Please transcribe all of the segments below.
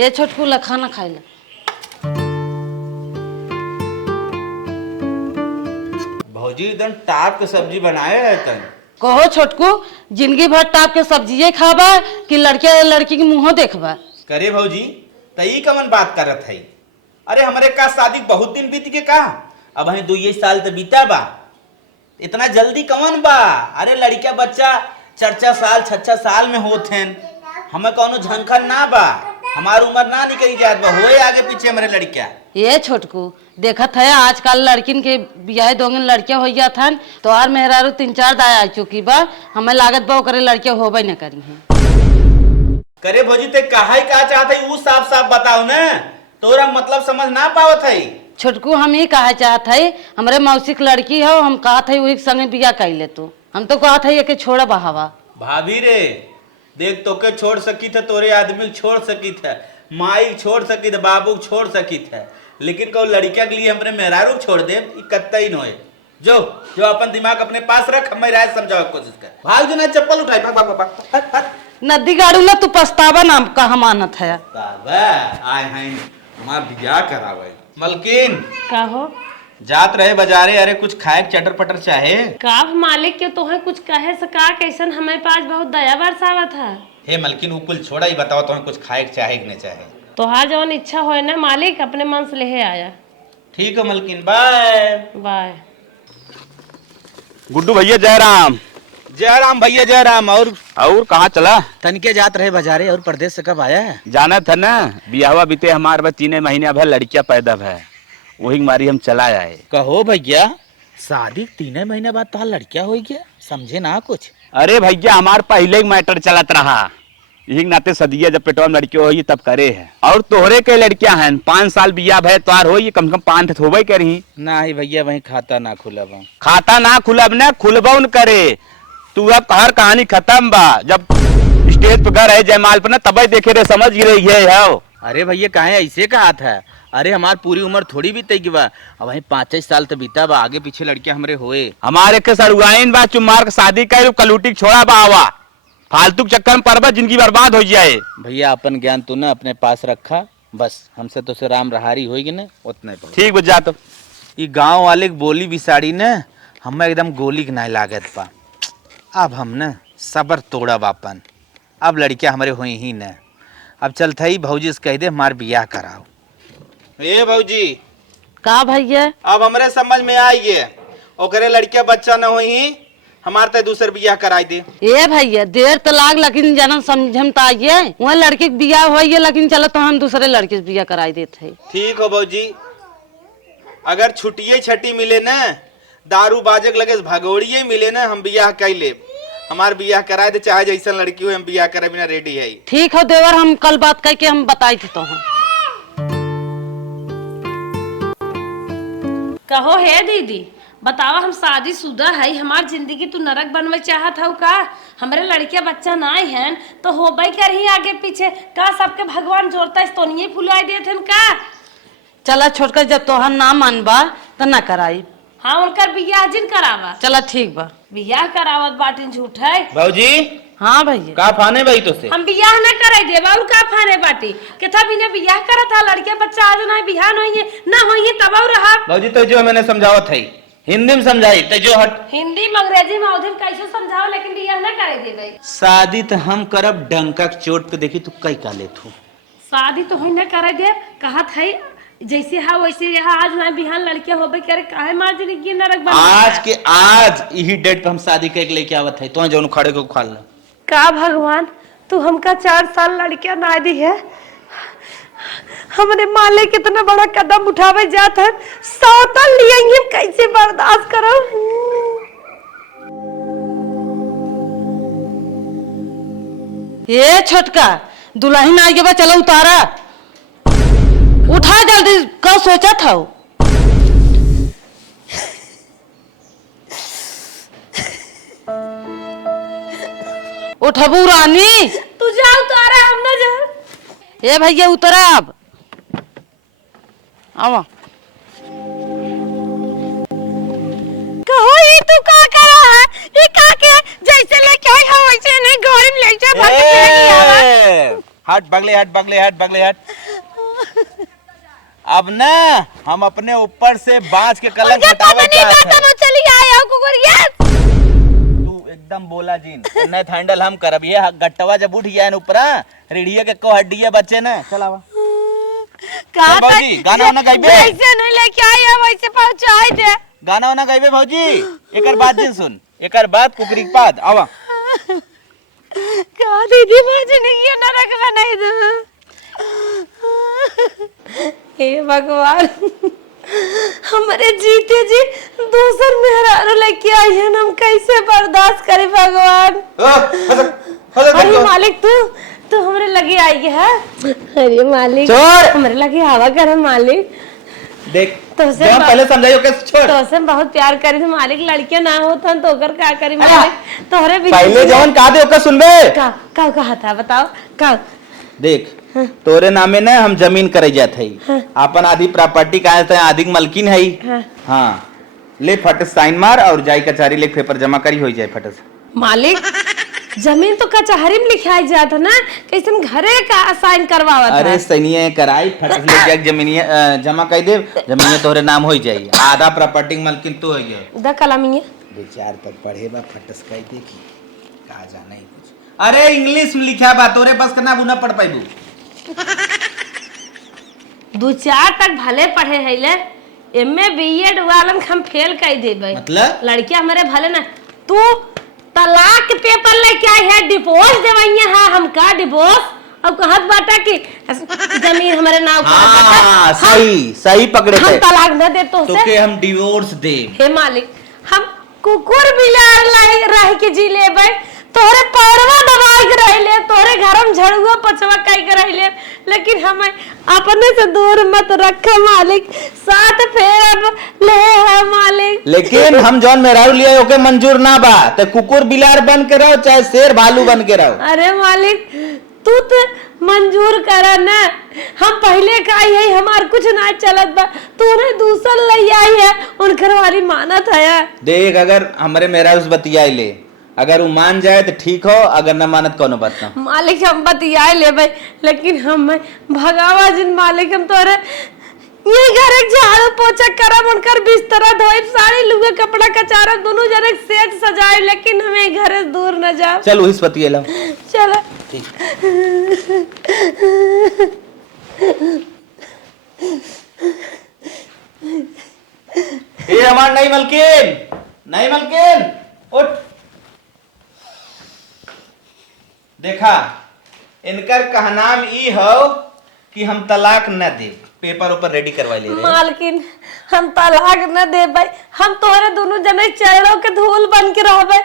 ये छोटकू ला खाना खाए ला। भौजी एकदम टाप के सब्जी बनाए है तन। कहो छोटकू, जिंदगी भर टाप के सब्जिये खाबा कि लड़के लड़की के मुंह देखबा? करे भौजी तई कमन बात करत है। अरे हमारे का शादी बहुत दिन बीत के का, अब हमें 2 साल तो बीता बा, इतना जल्दी कमन बा। अरे लड़का बच्चा 4 साल 6 साल में होते हैं, हमें कौनो झंखन ना बा, हमार उम्र ना निकली जात बा, होए आगे पीछे हमारे लड़का। ये छोटकू देखत है आजकल लड़किन के बियाह दोगन लड़किया हो जात हन, तो और मेहरारू 3-4 दाय आ चुकी बा, हमें लागत बा करे लड़के होबे न करी हैं। करे भौजी ते काहे का चाहत है, वो साफ साफ बताओ ना, तोरा मतलब समझ ना पावत है। छोटकू हम ही कहा चाहत है, हमारे मौसिक लड़की हो, हम कहत है वही संगे बियाह कर ले। तू हम तो कहत है कि छोड़ा बहावा। भाभी रे देख, तोके छोड़ सकी थे, तोरे आदमी छोड़ सकी थे, माई छोड़ सकी थे, बाबू छोड़ सकी थे, लेकिन कौ लड़किया के लिए हमने मेहरारू छोड़ दे, कत्ता ही नोए। जो जो अपन दिमाग अपने पास रख, हमें राय समझाओ कोशिश कर। भाग जो ना, चप्पल उठाए, भाग भाग भाग। नदी गाड़ू ना, तू पछतावा नाम कहा मानत है। आए हैं हमार बियाह करावे। मलकिन का हो जात रहे बाजारे, अरे कुछ खाए चटर पटर चाहे। का मालिक के तो है कुछ कहे सका, कैसन हमारे पास बहुत दया बरसावत है। हे मलकिन वो कुल छोड़ा ही बताओ, तो कुछ खाए चाहे कि नहीं चाहे। तोहार जवन इच्छा होए ना मालिक, अपने मन से ले आया। ठीक है मलकिन, बाय बाय। गुड्डू भैया जय राम। जय राम भैया जय राम। और कहाँ चला? तनिके जात रहे बाजारे, और प्रदेश से कब आया है? जाना था ना, बियाहवा बीते हमारे बस 3 महीने भर लड़कियां पैदा है, वही मारी हम चला आए। कहो भैया, शादी 3 महीने बाद तो लड़कियां हो गया, समझे ना कुछ? अरे भैया हमार पहले ही मैटर चलत रहा, यही नाते सदिया जब पेटवा में लड़कियों हो तब करे है। और तोहरे के लड़कियां हैं, 5 साल बियाह भय तोहार हो, कम से कम 5 होबे करी ना ही भैया, वही खाता ना खुलब। खाता ना खुलब ना, खुलबौन करे। तू अब हर कहानी खत्म बा, जब स्टेज पे घर है जयमाल पर ना तब देखे रे, समझ रही है। अरे भैया काहे ऐसे कहा था? अरे हमार पूरी उम्र थोड़ी बीते की बा, अब वही 5 साल तो बीता बा, आगे पीछे लड़कियां हमरे होए। हमारे के सरुआइन बा, चुमार के शादी कर कलूटी छोड़ा बा, आवा फालतू के चक्कर में पड़बा, जिंदगी बर्बाद हो जाए। भैया अपन ज्ञान तू ना अपने पास रखा, बस हमसे तो से राम रहारी होगी ना, उतने ठीक बुझ जा। तो ये गांव वाले के बोली बिसाड़ी न हमें एकदम गोली के नहीं लागत पा। अब हम न सबर तोड़ा बापन, अब लड़कियां हमारे हुई ही न। अब चलता ही भौजी से कह दे हमार बियाह कराओ। ए भौजी का भैया? अब हमरे समझ में आई है, ओकरे लड़किया बच्चा न होई, हमार ते दूसर बियाह कराई दे। ए भैया देर तो लाग, लेकिन जनम समझम तो आइए, वहाँ लड़के के बियाह होइए, लेकिन चलो तो हम दूसरे लड़के से बियाह कराई देते है। ठीक हो भौजी, अगर छुट्टिए छठी मिले न, दारू बाजक लगे भगोड़िए मिले न, हम बियाह कर ले, हमार बियाह कराए दे, चाहे जैसा लड़की हो हम बियाह करे बिना रेडी है। ठीक हो देवर, हम कल बात करके हम बताई थे तो हम। कहो है दीदी, बतावा हम शादीशुदा है, हमार जिंदगी तू नरक बनवे चाहत हौ का? हमारे लड़किया बच्चा ना हैं तो होबे कर ही आगे पीछे का, सबके भगवान जोड़ता है तो नहीं फुलाई देते का? चला छोटकर, जब तोहर ना मानबा तो ना कराई। हाँ उनकर बियाह जिन करावा। चला ठीक बा, बियाह करावत बाटिन झूठ है। भौजी हाँ भैया का फाने भाई तो से हम बियाह न कराई दे बाबू, का फाने बाटी के था बिना बियाह करत था, लड़के बच्चा आज ना बियाह नहीं है ना होई तब रहा। भौजी तो जो मैंने समझावत है हिंदी में समझाई, तो जो हट हिंदी में अंग्रेजी में उधर कैसे समझाओ, लेकिन बियाह न कराई देबे। शादी तो हम करब डंका के चोट पे, देखी तू कई का ले तू शादी तो होई न कराई दे, कहत है जैसे हा वैसे यहाँ आज ना बिहान लड़कियां होबे करे, काहे मार जिंदगी नरक बन। आज के आज यही डेट पे हम शादी करके लेके आवत है, तो जो खड़े को खा ला। का भगवान तू हमका 4 साल लड़कियां ना दी है, हमरे माले कितना बड़ा कदम उठावे जात है, सौता लिएंगे कैसे बर्दाश्त करो। ये छोटका दुल्हन आ गया, चलो उतारा, उठा जल्दी, कब सोचा था? उठबू रानी, तू जा उतारा, हम ना जा। ए भैया उतरा, अब आवा। कहो ये तू का करा है, ये का के जैसे लेके आई हो वैसे नहीं, घर में ले जा भाग के आवा। हट बगले हट बगले हट बगले हट। अब ना हम अपने ऊपर से बांस के कलंक हटावे चाहते हैं। चली आया कुकुरिया। तू एकदम बोला जीन नहीं हैंडल हम करब। ये गट्टवा जब उठ गया ऊपर रेडियो के को हड्डी बच्चे ना चल आवा। चल भौजी गाना वाना गाइबे। वैसे नहीं लेके आया वैसे पहुंचाई दे। गाना वाना गाइबे भौजी। एकर बात दिन सुन एकर बात कुकरी के बाद आवा। का दीदी मुझे नहीं ये नरक बनाई दो। हे भगवान हमारे जीते जी दूसर मेहरारू लेके आई है हम कैसे बर्दाश्त करें भगवान। अरे मालिक तू हमरे लगे आई है। अरे मालिक छोड़। हमरे लगे आवा कर मालिक। देख तो से पहले समझाइयो कैसे छोड़। तो से बहुत प्यार करी थी मालिक लड़कियां ना होता तो कर का करी मालिक तोहरे बीच पहले जवन का दे ओकर सुनबे। का कहा था बताओ का। देख तोरे नामे ना हम जमीन करे जात हई। अपन आधी प्रॉपर्टी का है आधी मलकिन है। हाँ ले फट साइन मार और जाई कचहरी ले पेपर जमा करी हो जाए फट से। मालिक जमीन तो कचहरी में लिखाई जाता ना कैसे घरे का साइन करवावा था। अरे सैनिये कराई फट ले जाके जमीनिया जमा कर दे। जमीनिया तोरे नाम हो जाई। आधा प्रॉपर्टी मलकिन तू है ये द कलमिया विचार तक पढ़े बा फटस कह देखी का जाना ही कुछ। अरे इंग्लिश में लिखा बा तोरे बस करना बुना पढ़ पाइबू। 2-4 तक भले पढ़े है ले एमए बीएड वालन हम फेल कर देबे। मतलब लड़कियां हमारे भले ना तू तलाक के पेपर लेके आई है डिवोर्स देवैया है हम का डिवोर्स। अब कहत बाटा कि जमीन हमारे नाम हाँ, सही सही पकड़े हम थे। तलाक न दे तो के हम डिवोर्स दे। हे मालिक हम कुकुर बिलार लाई रह के जी लेबै तोरे पैरवा दबाई के रह ले तोरे घर में झड़ुआ पचवा काई के रह ले लेकिन हमें अपने से दूर मत रख मालिक। साथ फेर ले है मालिक। लेकिन हम जौन मेहरारू लिया ओके मंजूर ना बा ते कुकुर बिलार बन के रहो चाहे शेर भालू बन के रहो। अरे मालिक तू तो मंजूर करा ना हम पहले का आई है हमार कुछ ना चलत बा तूने दूसर ले आई है उनकर वाली मानत है। देख अगर हमारे मेहरारू से बतियाई ले अगर वो मान जाए तो ठीक हो अगर न मानत कोनो बात ना। मालिक हम बतियाए ले भाई लेकिन हम भगावा जिन मालिक हम तोरे ये घर एक झाड़ू पोछा करब उनकर बिस्तरा धोइब साड़ी लुगा कपड़ा कचारा दोनों जने सेट सजाए लेकिन हमें घर से दूर न जाओ। चल वही से बतियाला। चलो ये हमार नहीं मलकिन उठ। देखा इनकर कहनाम ई हो कि हम तलाक न दे पेपर ऊपर रेडी करवा ले रहे। मालकिन हम तलाक न दे भाई हम तोरे दोनों जने चेहरों के धूल बन के रहबे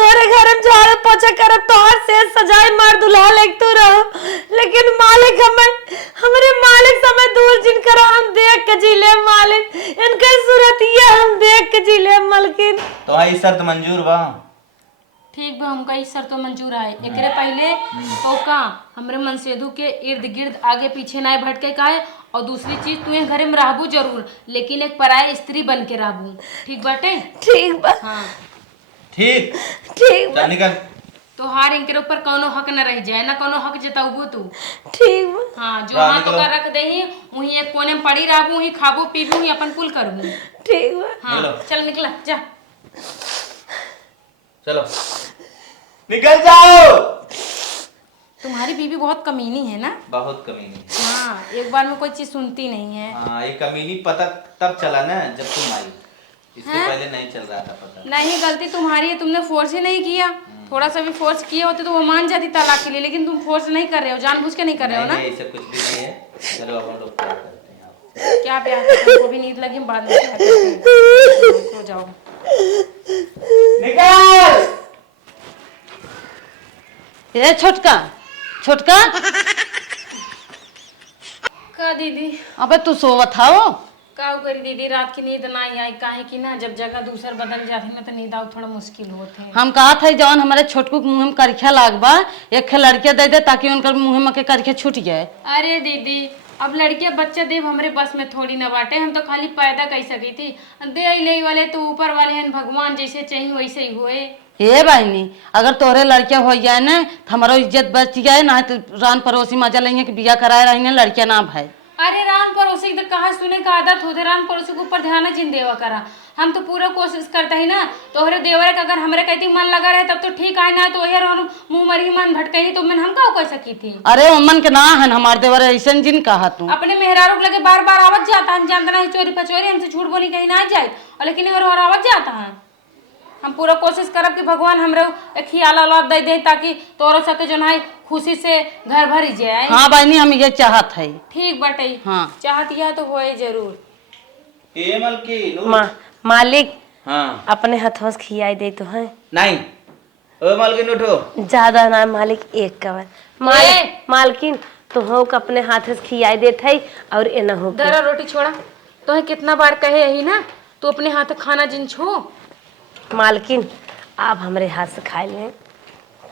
तोरे घर में झाड़ू पोछा करब तोहर से सजाए मार दुल्हा लेके तू रहो लेकिन मालिक हमरे मालिक समय दूर जिन करो हम देख के जी ले मालिक इनके सूरत ये हम देख के जी ले मालकिन। तो आई शर्त मंजूर बा। ठीक बा हमका इस शर्त मंजूर है। एकरे पहले तो का हमरे मनसेदू के इर्द गिर्द आगे पीछे ना भटके का है और दूसरी चीज तू घरे में रहबू जरूर लेकिन एक पराये स्त्री बन के रहबू। ठीक बाटे। ठीक बा। हाँ ठीक बा। निकल। तो हार इनके ऊपर कोनो हक न रह जाए ना कोनो हक जताऊबू तू। ठीक बा। हाँ जो हाथ तो कर रख देही वही एक कोने में पड़ी रहबू वही खाबू पीबू वही अपन कुल करबू। ठीक बा। हाँ चल निकला जा। चलो निकल जाओ। तुम्हारी बीवी बहुत कमीनी है ना। बहुत कमीनी। हाँ एक बार में कोई चीज सुनती नहीं है। हाँ ये कमीनी पता तब चला ना जब तुम आई। इससे पहले नहीं चल रहा था पता। नहीं गलती तुम्हारी है तुमने फोर्स ही नहीं किया। थोड़ा सा भी फोर्स किए होते तो वो मान जाती तलाक के लिए लेकिन तुम फोर्स नहीं कर रहे हो जानबूझ के नहीं कर रहे हो ना। नहीं ऐसा कुछ भी नहीं है। चलो अब हम लोग प्यार करते हैं। क्या प्यार करते हो? भी नींद लगी बाद में प्यार करते हैं। सो जाओ। निकल। ए छोटका का दीदी अबे तू सोवत हो। का करी दीदी रात की नींद ना आई काहे की ना जब जगह दूसर बदल जाती ना तो नींद आउ थोड़ा मुश्किल होते हैं। हम कहा था जौन हमारे छोटकू के मुँह में करखिया लागबा एक लड़किया दे दे ताकि उनकर मुँह में के करखिया छूट जाए। अरे दीदी अब लड़कियां बच्चा देव हमरे बस में थोड़ी न बाटे हम तो खाली पैदा कर सकी थी दे ले वाले तो ऊपर वाले हैं भगवान जैसे चाहिए वैसे ही हुए। हे बहनी, अगर तोहरे लड़किया हो जाए ना तो हमारो इज्जत बच जाए ना, तो रान पड़ोसी मजा लेंगे कि बिया कराए रही ना लड़किया ना भाई। अरे रान पड़ोसी तो कहा सुने का आदत होते, रान पड़ोसी के ऊपर ध्यान जिन देवा करा। हम तो पूरा कोशिश करते ही ना, तोहरे देवर का अगर हमरे कहती मन लगा रहे तब तो ठीक है ना, तो वही मुंह मरी मन भटकई तो मैं हम का कह सकी थी। अरे उमन के ना है हमारे देवर ऐसा जिन कहा तू अपने मेहरारू लगे बार बार आवत जाता, हम जानते ना चोरी पचोरी हमसे झूठ बोली कहीं ना जाए, और लेकिन और आवत जाता है। हम पूरा कोशिश करब कि भगवान हमरे एक ही आला औलाद दे दे, ताकि तोरो साथे जो है खुशी से घर भरी जाए। हाँ बहनी, हम ये चाहत है। ठीक बटे, हाँ चाहत यह तो होए जरूर। ए मलकिन मालिक हाँ अपने हथों से खियाई दे तो है। नहीं ओ मलकिन उठो। ज्यादा ना मालिक, एक कवर। मालकिन तो हो अपने हाथ से खियाई देत है और एना हो दरा रोटी छोड़ा, तो है कितना बार कहे यही ना, तू अपने हाथ खाना जिन छो। मालकिन आप हमरे हाथ से खा ले,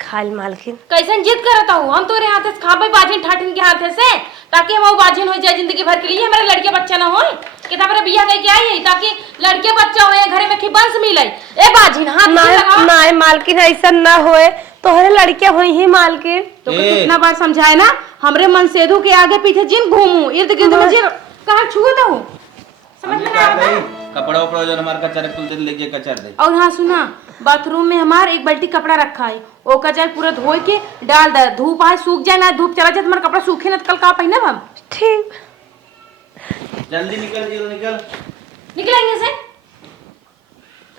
खा ले मालकिन। कैसे जिद करता हूँ, हम तोरे हाथ से खाबे बाजिन ठाटिन के हाथ से, ताकि हम वो बाजिन हो जाए जिंदगी भर के लिए, हमारे लड़के बच्चा ना हो। कितना बड़ा बिया कह के आई है ताकि लड़के बच्चा होए, घरे में खिबंस मिले। ए बाजिन हाथ से लगा। नहीं मालकिन ऐसा ना होए, तोहरे लड़के होई ही मालकिन। तो कितना बार समझाए ना, हमरे मन सेधु के आगे पीछे जिन घूमू, इर्द गिर्द में जिन कहां छुता हूं, समझ में ना आता। कपड़ा उपड़ा जो हमार कचर कुल दिन लेके कचर दे। और हाँ सुना, बाथरूम में हमार एक बाल्टी कपड़ा रखा है, ओ का जाए पूरा धोए के डाल दे, धूप आए सूख जाए ना, धूप चला जाए तुम्हारा कपड़ा सूखे ना, कल का पहनब हम। ठीक, जल्दी निकल निकल निकलेंगे से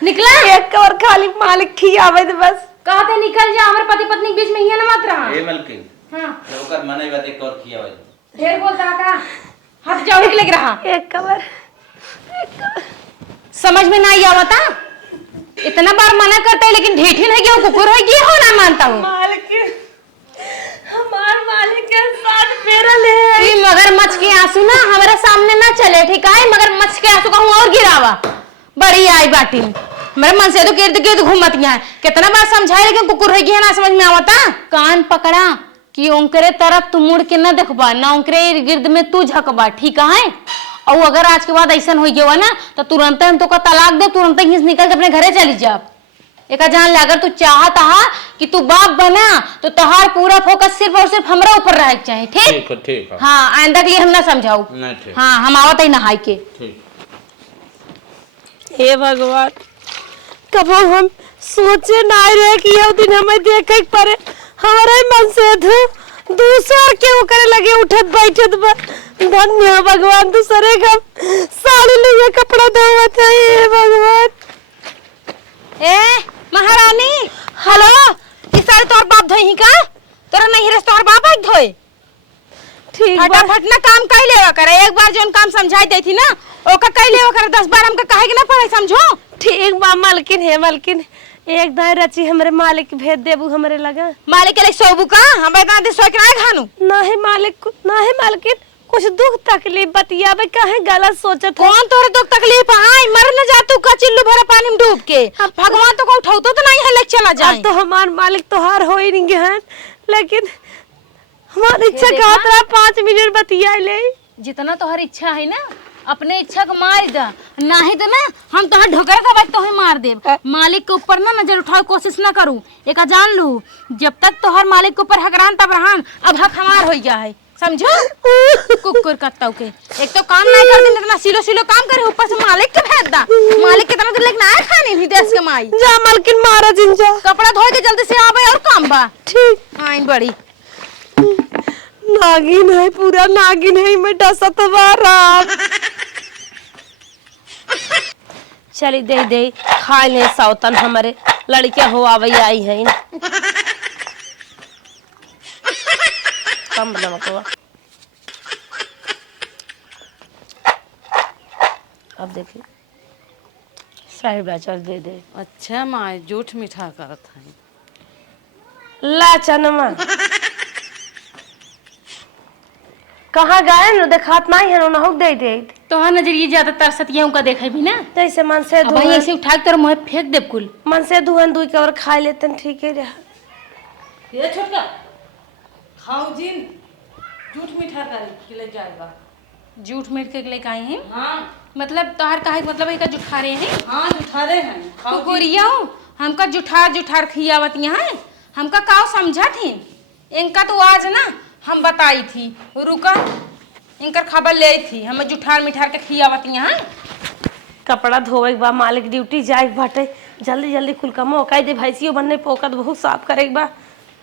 निकला। एक कवर खाली मालिक खियावे दे बस। कहते निकल जा, हमारे पति पत्नी के बीच में ही ना मत रहा। ए मलकिन हाँ ओकर मने बात एक और किया भाई, ढेर बोलता का हाथ जाओ निकले रहा। एक कवर समझ में ना आवता, इतना बार मना करता है लेकिन ढेठी नहीं गया, कुकुर है गया हो ना मानता हूँ। मालिक हमार मालिक के साथ मेरा ले मगर मच के आंसू ना हमारे सामने ना चले, ठीक है? मगर मच के आंसू कहूँ और गिरावा बड़ी आई बाटी मेरे मन से तो गिर्द गिर्द घूमतिया है। कितना बार समझाए लेकिन कुकुर है गया ना समझ में आवता। कान पकड़ा कि ओंकरे तरफ तू मुड़ के न देखबा ना, ओंकरे गिर्द में तू झकबा, ठीक है? और अगर आज के बाद ऐसा हो गया ना तो तुरंत हम तो का तलाक दे, तुरंत ही निकल के अपने घरे चली जा। एक जान ले, अगर तू चाहता है कि तू बाप बना तो तोहार पूरा फोकस सिर्फ और सिर्फ हमरा ऊपर रहे चाहिए, ठीक? ठीक है। हाँ आइंदा के लिए हम ना समझाऊ। हाँ हम आवत ही नहाई के। हे भगवान, कब हम सोचे ना रहे कि यह दिन हमें देखे पड़े, हमारे मन से दूसर के करे लगे उठत बैठत बा। धन्य भगवान, दूसरे का साड़ी ले कपड़ा धोवत है। हे भगवान। ए महारानी, हेलो, इस सारे तोर बाप धोई का? तोरा नहीं रस तोर बाप आज धोए। ठीक फटाफट ना काम कर लेवा करे, एक बार जोन काम समझाई देती ना ओका कर लेवा करे, 10 बार हमका कहे के ना पड़े, समझो? ठीक बा मालकिन। है मालकिन, एक दाई रची हमरे मालिक भेज देबू हमरे लगा। मालिक के लिए सोबू का हम इतना दे सोच ना खानू। नहीं मालिक, नहीं मालकिन, कुछ दुख तकलीफ बतियाबे, काहे गलत सोचत। कौन तोरे दुख तकलीफ है? मर न जा तू का चिल्लू भरा पानी में डूब के। भगवान तो को उठाऊ तो नहीं है, लेके चला जाए। अब तो हमार मालिक तोहार हो ही नहीं गहन, लेकिन हमारी इच्छा का 5 मिनट बतिया ले। जितना तोहर इच्छा है ना अपने इच्छा को मार दा, नहीं तो ना हम तोहर ढोकर का बात तोहे मार देब। मालिक के ऊपर ना नजर उठाओ कोशिश ना करूं, एक जान लू, जब तक तोहर मालिक के ऊपर हकरान तब रहन, अब हक हमार हो गया है, समझो? कुकुर कत्ताऊ के एक तो काम नहीं कर दिन, इतना सिलो सिलो काम करे, ऊपर से मालिक के भेज दा। मालिक कितना दिन लेकिन आए खाने नहीं देश के माई। जा मालकिन मारा जिंजा, कपड़ा धोए के जल्दी से आवे और काम बा। ठीक। आई बड़ी नागिन है, पूरा नागिन है, मैं डसत बारा। चली दे दे खाए ले सौतन, हमारे लड़के हो आवे आई है। कम नमक। अब देखिए साहिब चल दे दे। अच्छा माँ झूठ मीठा करत है। ला चनमा कहाँ गए न देखात नहीं है, ना हो दे दे। तोहर नजरिए ज्यादा तरसतिया उनका देखे भी ना, जैसे मन से अब भाई ऐसे उठा के तेरे मुंह फेंक दे कुल। मन से दुहन दुई कवर खा लेते ठीक है रहा। ये छोटका खाओ जिन झूठ मीठा करे खिले जाएगा। झूठ मीठ के लेके आए हैं? हाँ मतलब तोहर काहे मतलब है का जुठा रहे हैं? हाँ जुठा रहे हैं, खाओ गोरिया हो हमका जुठार जुठार खियावत यहाँ हमका का समझा थी इनका तो आज ना हम बताई थी रुका इनकर खबर ले थी हमें जुठार मिठार के खियावत यहाँ। कपड़ा धोवे के बा मालिक ड्यूटी जाए बाटे जल्दी जल्दी कुल का मौका दे भैंसियो बनने पोकत बहुत साफ करे के बा।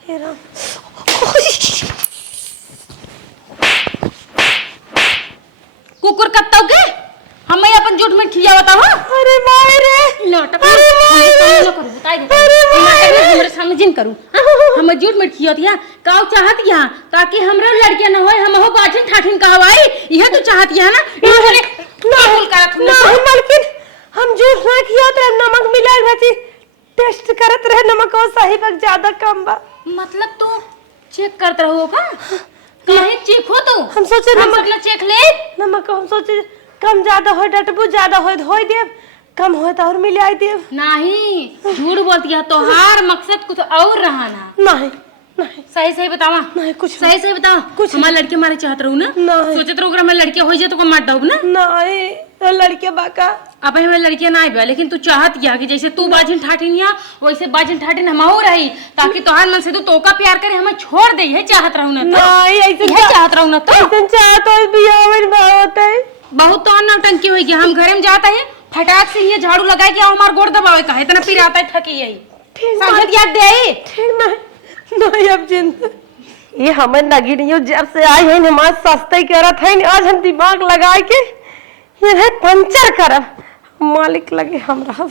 हे राम कुकुर कत्ता के हमें अपन झूठ में खियावत हो। अरे माय रे नाटक हमरे सामने जिन करू हम झूठ में खियावत या का चाहत या ताकि हमरा लड़कियां न होय हम हो बाठिन ठाठिन कहवाई यह तो चाहत या ना बोल करत नहीं मालकिन हम झूठ ना किया तो नमक मिलाल रहती टेस्ट करत रहे नमक और सही पर ज्यादा कम बा। मतलब तू चेक करत रहो का काहे चेक हो तू हम सोचे नमक ना चेक ले नमक हम सोचे कम ज्यादा हो डटबू ज्यादा हो देव कम हो तो और मिलाई देव। नहीं झूठ बोलती है तोहार मकसद कुछ और रहा ना। नहीं नहीं सही सही बतावा नहीं कुछ सही सही बताओ कुछ हमारे लड़के मारे चाहत रहू ना नहीं सोचत रहू हमारे लड़के हो जाए तो को मार दो ना नहीं तो लड़के बाका अब हमारे लड़कियां ना आए लेकिन तू चाहत क्या कि जैसे तू बाजिन ठाठिन या वैसे बाजिन ठाठिन हमहू रही ताकि तोहार मन से तू तोका प्यार करे हमें छोड़ दे है चाहत रहू ना नहीं ऐसे चाहत रहू ना तो ऐसे चाहत हो बियाह में बात है बहुत तो नौटंकी होई कि हम घरे में जाता है फटाक से ये झाड़ू लगाए कि हमार गोड़ दबावे का इतना पिराता है थकी यही समझ याद दे ठीक नहीं अब जिंद ये हमें लगी नहीं हो जब से आई है नमाज सस्ते करत है आज हम दिमाग लगाए के ये पंचर करब मालिक लगे हम रह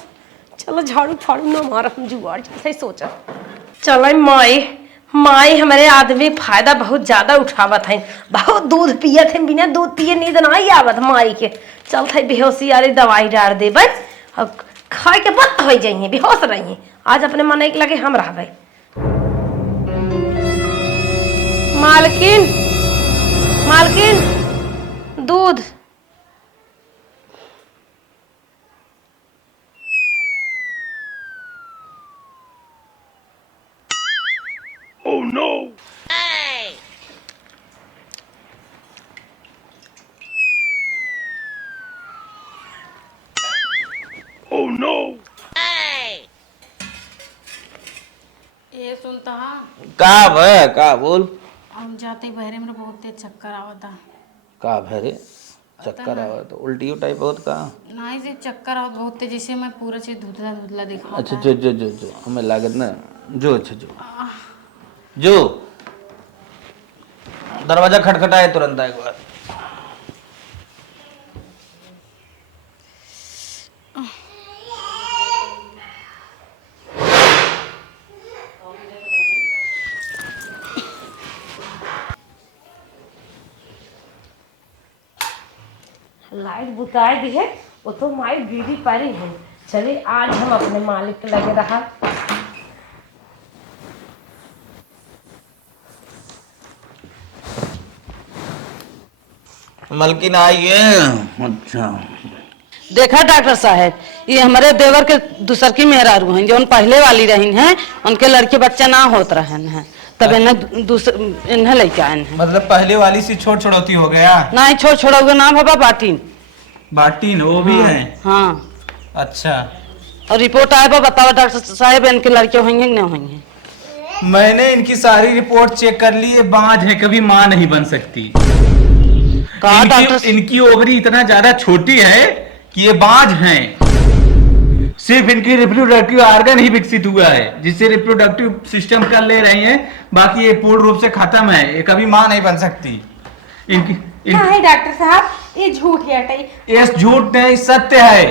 चलो झाड़ू फाड़ू न मार हम जुगाड़ से सोचा चल माई माई हमारे आदमी फायदा बहुत ज्यादा उठावत है बहुत दूध पियत है बिना दूध पिए नींद नहीं आवत माई के चल थे बेहोशी वाली दवाई डाल दे भाई अब खाए के बंद हो जाइए बेहोश रहिए आज अपने मन एक लगे हम रह मालकिन मालकिन दूध ये सुनता का बोल हम जाते बहरे में बहुत तेज चक्कर आवता का भरे चक्कर आवा तो उल्टी टाइप बहुत का नहीं सिर्फ चक्कर आवत बहुत तेज जैसे मैं पूरा चीज धुधला धुधला दिखा। अच्छा जो हमें लागत ना जो अच्छा जो दरवाजा खटखटाए तुरंत एक बार लाइट बुताए दी है वो तो माई गिरी पड़ी है चलिए आज हम अपने मालिक के लगे रहा मलकिन आई है। अच्छा देखा डॉक्टर साहब ये हमारे देवर के दूसर की मेहरारू हैं जो उन पहले वाली रही हैं उनके लड़के बच्चा ना होत रहन हैं तब इन्हें लेके आए हैं। मतलब पहले वाली से छोट छोड़ौती हो गया नहीं छोड़ छोड़ोगे ना बाबा बाटीन बाटीन वो भी है। हाँ अच्छा और रिपोर्ट आए बताओ डॉक्टर साहब इनके लड़के होंगे कि नहीं होंगे। मैंने इनकी सारी रिपोर्ट चेक कर ली है बांझ है कभी मां नहीं बन सकती। कहा डॉक्टर इनकी ओवरी इतना ज्यादा छोटी है कि ये बांझ हैं। सिर्फ इनकी रिप्रोडक्टिव ऑर्गन ही विकसित हुआ है जिससे रिप्रोडक्टिव सिस्टम कर ले रही हैं बाकी ये पूर्ण रूप से खत्म है ये कभी मां नहीं बन सकती। नहीं डॉक्टर साहब ये झूठ है ये झूठ नहीं सत्य है।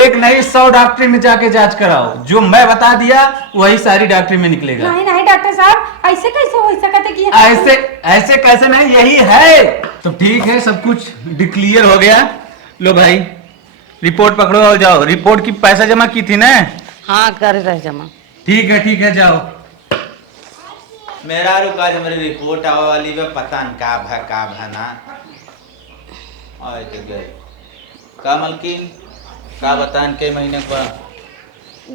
एक नहीं 100 डॉक्टरी में जाके जांच कराओ जो मैं बता दिया वही सारी डॉक्टरी में निकलेगा। नहीं नहीं डॉक्टर साहब ऐसे कैसे हो सकता कि ऐसे ऐसे कैसे नहीं यही है। तो ठीक है सब कुछ डिक्लियर हो गया। लो भाई रिपोर्ट पकड़ो और जाओ। रिपोर्ट की पैसा जमा की थी ना। हाँ कर रहे जमा। ठीक है जाओ। मेरा रुका हमारी रिपोर्ट आवा वाली में पता न का भना आए तो गए का मलकिन का बतान के महीने का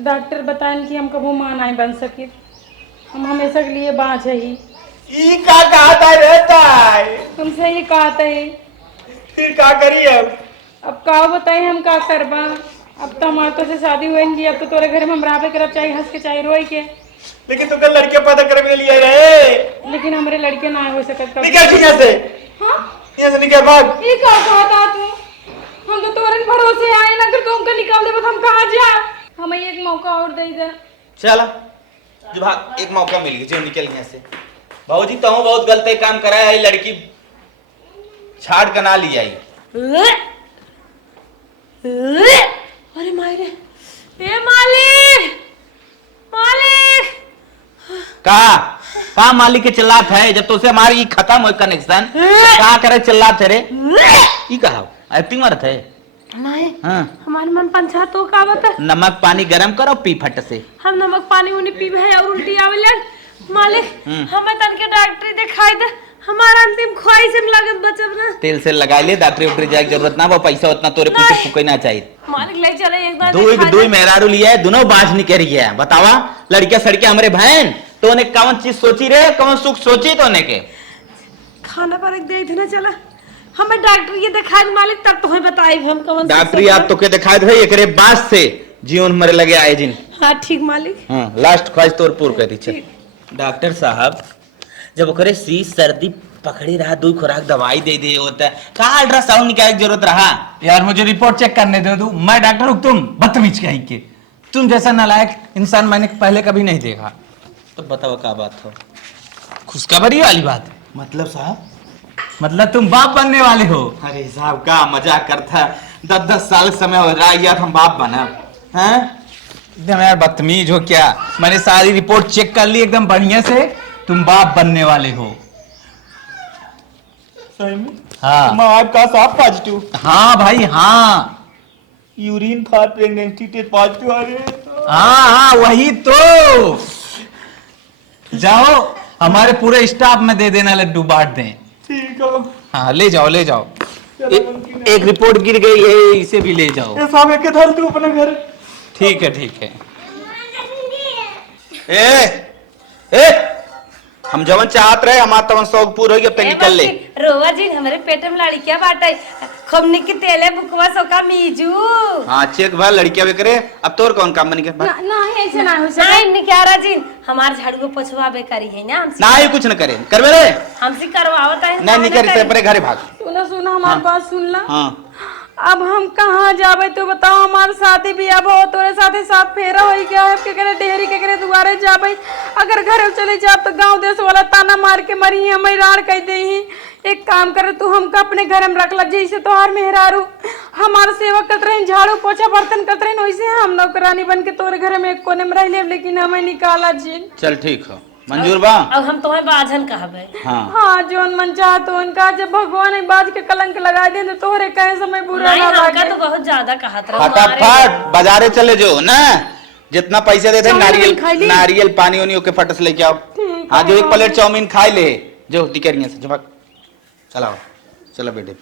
डॉक्टर बताएं कि हम कबू मां नहीं बन सके हम हमेशा के लिए बाँझ है ही। ई का कहता रहता है तुमसे ये कहता है फिर का करिए अब का बताए हम का करबा। अब तो हमारे तो से शादी हुएंगी, अब तो तोरे घर में हम रहबे करब, चाहे हंस के चाहे रोई के। लेकिन तुमके लड़के पता करे के लिए रहे। लेकिन हमारे लड़के ना हो सकत कब। निकल यहाँ से। हाँ यहाँ से निकल भाग। ये क्या कहता तू? हम तो तोरे भरोसे आए ना, अगर तुमको निकाल दे तो हम कहाँ जाए? हमें एक मौका और दे दे। चल जो भाग, एक मौका मिल गया, जो निकल यहाँ से। भाजी तो बहुत गलत काम करा है, लड़की छाड़ कर ना ली आई। अरे मायरे, ए मालिक, मालिक। का मालिक के चिल्लात है, जब तो से हमारी खत्म हो कनेक्शन कहा करे चिल्लात है रे। ई कहा एक्टिंग मारत है। नहीं, हाँ। हमारे मन पंचा तो का बता। नमक पानी गरम करो पी फट से। हम नमक पानी उनी पीबे है और उल्टी आवेलन। मालिक, हमें तन के डॉक्टरी दिखाई दे, हमारा अंतिम ख्वाहिश में लागत बचब ना। तेल से लगा ले, डॉक्टरी उक्टरी जाए जरूरत ना, वो पैसा उतना तोरे पीछे फूके ना चाहिए। मालिक ले चले एक बार दो मेहरारू लिया है, दोनों बाज निकल गया है। बतावा लड़कियां सड़कियां हमारे बहन तो उन्हें कौन चीज सोची रे, कौन सुख सोची तो उन्हें के खाना पर दे देना चला। हमें डॉक्टर ये दिखाई मालिक, तब तो हमें बताई हम कौन डॉक्टरी आप तो के दिखाए थे एकरे बाद से जीवन मरे लगे आए जिन। हाँ ठीक मालिक। हाँ लास्ट ख्वाहिश तोर पूर कर दी। चल डॉक्टर साहब, जब ओकरे सी सर्दी पकड़ी रहा, दो खुराक दवाई दे दे होता है, कहाँ अल्ट्रासाउंड निकालने की जरूरत रहा? यार मुझे रिपोर्ट चेक करने दे दो, मैं डॉक्टर हूँ, तुम बदतमीज कहीं के। तुम जैसा नालायक इंसान मैंने पहले कभी नहीं देखा। तो बताओ क्या बात हो? खुशखबरी वाली बात। मतलब साहब? मतलब तुम बाप बनने वाले हो। अरे साहब का मजाक करता, 10-10 साल समय हो रहा है हम बाप बना हैं? एकदम यार बदतमीज हो क्या? मैंने सारी रिपोर्ट चेक कर ली एकदम बढ़िया से, तुम बाप बनने वाले हो। सही में? हाँ मैं आपका साफ पॉजिटिव। हाँ भाई हाँ। Urine for pregnancy test positive आ रहे हैं। हाँ हाँ वही तो। जाओ हमारे पूरे स्टाफ में दे देना, लड्डू बांट दें। ठीक है। हाँ ले जाओ ले जाओ। एक रिपोर्ट गिर गई है, इसे भी ले जाओ। ये साहब के धर तू अपने घर। ठीक है ठीक है। ए हम जवन चाहत रहे, हमारा तवन शौक पूरा हो गया, अब तक निकल ले। रोवा जी हमारे पेट में लड़कियां बाटे, खमनी की तेले बुकवा सोका मीजू। हाँ चेक भर लड़कियां बेकरे, अब तोर कौन काम बनी के? नहीं ऐसे ना हो सके। नहीं निकारा जी, हमार झाड़ू को पोछवा बेकारी है ना हमसे। ना ही कुछ न करे, करवे रे। हमसे करवावत है। नहीं करे ते परे घरे भाग। सुना सुना हमारी बात सुन ला। हाँ अब हम कहाँ जावे तो बताओ, हमारे शादी भी अब हो, तोरे साथे साथ फेरा हो गया है, केकरे डेहरी केकरे दुआरे जावे। अगर घर चले जाब तो गांव देश वाला ताना मार के मरी हमें रार कह दे ही। एक काम करे तू हमका अपने घर में रख ला, जैसे तोहार मेहरारू हमारा सेवा करते रहे, झाड़ू पोछा बर्तन करते रहे, वैसे हम नौकरानी बन के तोरे घर में एक कोने में रह ले, लेकिन हमें निकाला जी। चल ठीक हो, मंजूर बा? अब हम तुम्हें बाझन कहबे। हाँ हाँ जोन मन चाह तो उनका, जब भगवान एक बाज के कलंक लगा दे तो तोहरे कहे समय बुरा नहीं ना हमका लगे। तो बहुत ज्यादा कहत रहा। फटाफट बाजारे चले जो ना, जितना पैसे देते चाउमीन खाई ली? नारियल पानी उनी के फटस लेके आओ। हाँ जो एक प्लेट चाउमीन खाई ले जो टिकरिया से। चलो चलो बेटे।